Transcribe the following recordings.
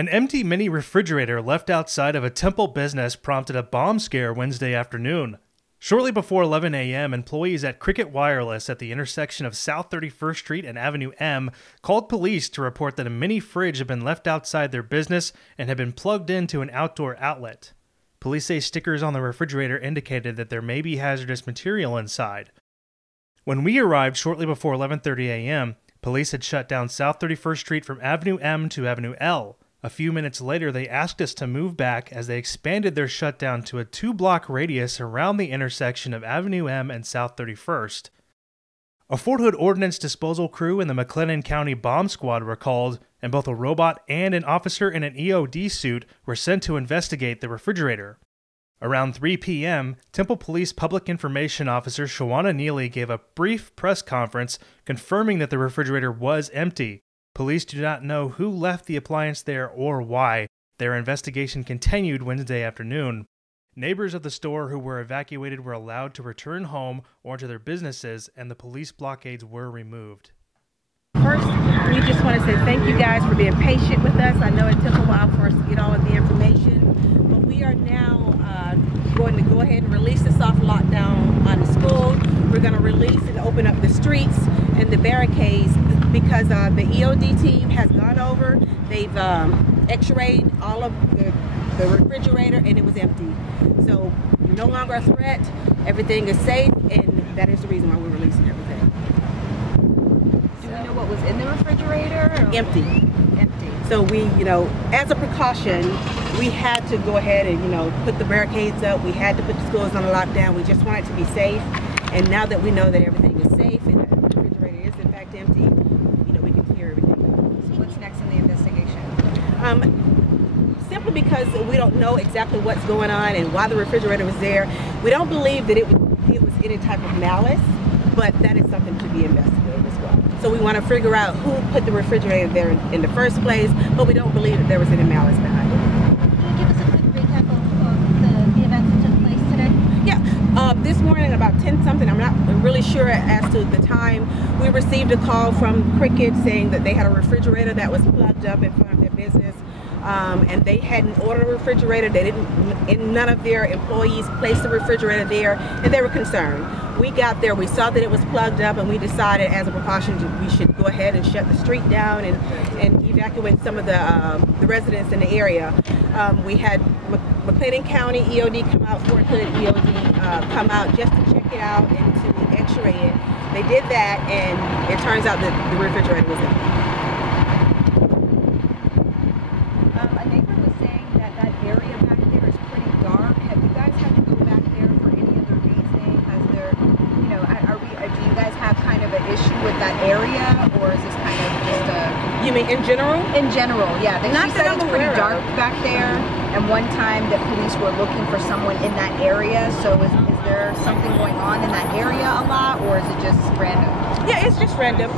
An empty mini refrigerator left outside of a Temple business prompted a bomb scare Wednesday afternoon. Shortly before 11 a.m., employees at Cricket Wireless at the intersection of South 31st Street and Avenue M called police to report that a mini fridge had been left outside their business and had been plugged into an outdoor outlet. Police say stickers on the refrigerator indicated that there may be hazardous material inside. When we arrived shortly before 11:30 a.m., police had shut down South 31st Street from Avenue M to Avenue L. A few minutes later, they asked us to move back as they expanded their shutdown to a 2-block radius around the intersection of Avenue M and South 31st. A Fort Hood ordnance disposal crew and the McLennenon County Bomb Squad were called, and both a robot and an officer in an EOD suit were sent to investigate the refrigerator. Around 3 p.m., Temple Police Public Information Officer Shawana Neely gave a brief press conference confirming that the refrigerator was empty. Police do not know who left the appliance there or why. Their investigation continued Wednesday afternoon. Neighbors of the store who were evacuated were allowed to return home or to their businesses, and the police blockades were removed. First, we just want to say thank you guys for being patient with us. I know it took a while for us to get all of the information, but we are now going to go ahead and release the soft lockdown on the school. We're going to release and open up the streets and the barricades because the EOD team has gone over. They've x-rayed all of the refrigerator and it was empty. So no longer a threat, everything is safe, and that is the reason why we're releasing everything. Do we know what was in the refrigerator? Or? Empty. Empty. So we, as a precaution, we had to go ahead and, put the barricades up. We had to put the schools on a lockdown. We just wanted to be safe. And now that we know that everything is safe and the refrigerator is in fact empty, we can clear everything up. So what's next in the investigation? Simply because we don't know exactly what's going on and why the refrigerator was there. We don't believe that it was any type of malice, but that is something to be investigated as well. So we want to figure out who put the refrigerator there in the first place, but we don't believe that there was any malice behind it. Can you give us a quick recap of the events that took place today? Yeah, this morning about 10-something, I'm not really sure as to the time, we received a call from Cricket saying that they had a refrigerator that was plugged up in front of their business. And they hadn't ordered a refrigerator. They didn't, and none of their employees placed the refrigerator there, and they were concerned. We got there, we saw that it was plugged up, and we decided as a precaution we should go ahead and shut the street down and evacuate some of the residents in the area. We had McLennenon County EOD come out, Fort Hood EOD come out just to check it out and to x-ray it. They did that, and it turns out that the refrigerator was empty. A neighbor was saying that area back there is pretty dark. Have you guys had to go back there for any other reason? Has there, do you guys have kind of an issue with that area, or is this kind of just a... You mean in general? In general, yeah. Not she that said I'm it's pretty aware dark of. back there, and one time that police were looking for someone in that area. So is there something going on in that area a lot, or is it just random? Yeah, it's just random.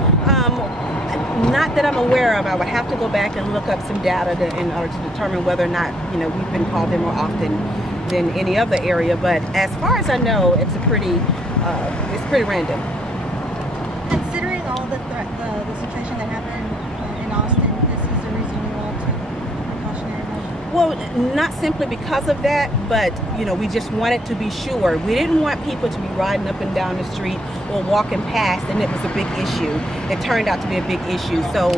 Not that I'm aware of. I would have to go back and look up some data in order to determine whether or not, we've been called in more often than any other area. But as far as I know, it's pretty random. Considering all the situation that happened in Austin, this is a reasonable precautionary measure? Well, not simply because of that, but we just wanted to be sure. We didn't want people to be riding up and down the street or walking past, and it was a big issue. It turned out to be a big issue, so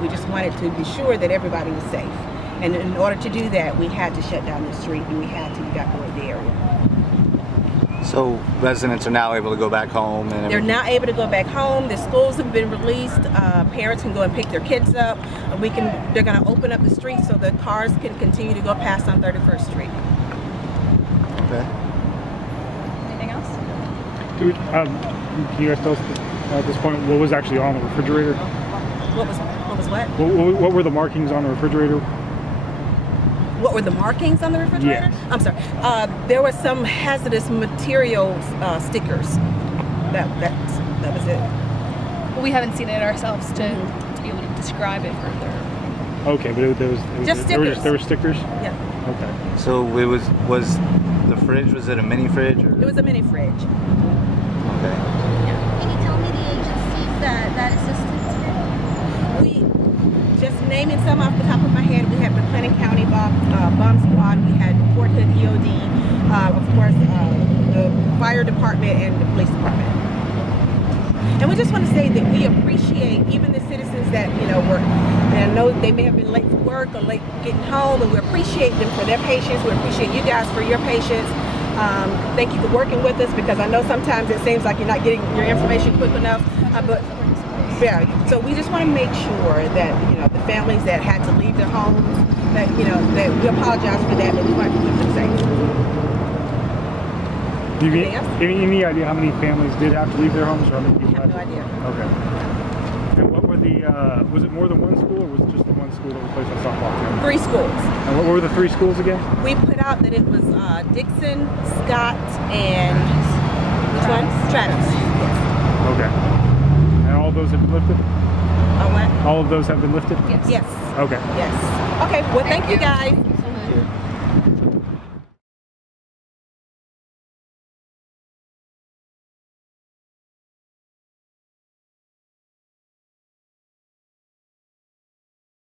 we just wanted to be sure that everybody was safe. And in order to do that, we had to shut down the street and we had to evacuate the area. So residents are now able to go back home? And they're now able to go back home. The schools have been released. Parents can go and pick their kids up. They're going to open up the streets so the cars can continue to go past on 31st Street. Okay. Anything else? Can you guys tell us at this point what was actually on the refrigerator? What was what? What were the markings on the refrigerator? What were the markings on the refrigerator? Yes. I'm sorry. There were some hazardous materials stickers. That was it. Well, we haven't seen it ourselves to be able to describe it further. Okay, but there were stickers? Yeah. Okay. So it was the fridge, was it a mini fridge? Or? It was a mini fridge. Okay. Can you tell me the agencies that assisted today? We, just naming some off the top of my head, we have Bomb Squad, we had Fort Hood EOD, of course, the fire department and the police department. And we just want to say that we appreciate even the citizens that, you know, were, and I know they may have been late for work or late getting home, and we appreciate them for their patience. We appreciate you guys for your patience. Thank you for working with us, because I know sometimes it seems like you're not getting your information quick enough, but yeah, so we just want to make sure that, you know, the families that had to leave their homes, that, you know, that we apologize for that, but we want to keep them safe. Do you any idea how many families did have to leave their homes, or how many people I have no idea. Okay. And what were the, was it more than one school, or was it just the one school that was placed on softball camp? 3 schools. And what were the 3 schools again? We put out that it was Dixon, Scott, and which one? Stratus. Yes. Okay. And all of those have been lifted? What? All of those have been lifted? Yes. Yes. Okay. Yes. Okay. Well, thank you guys.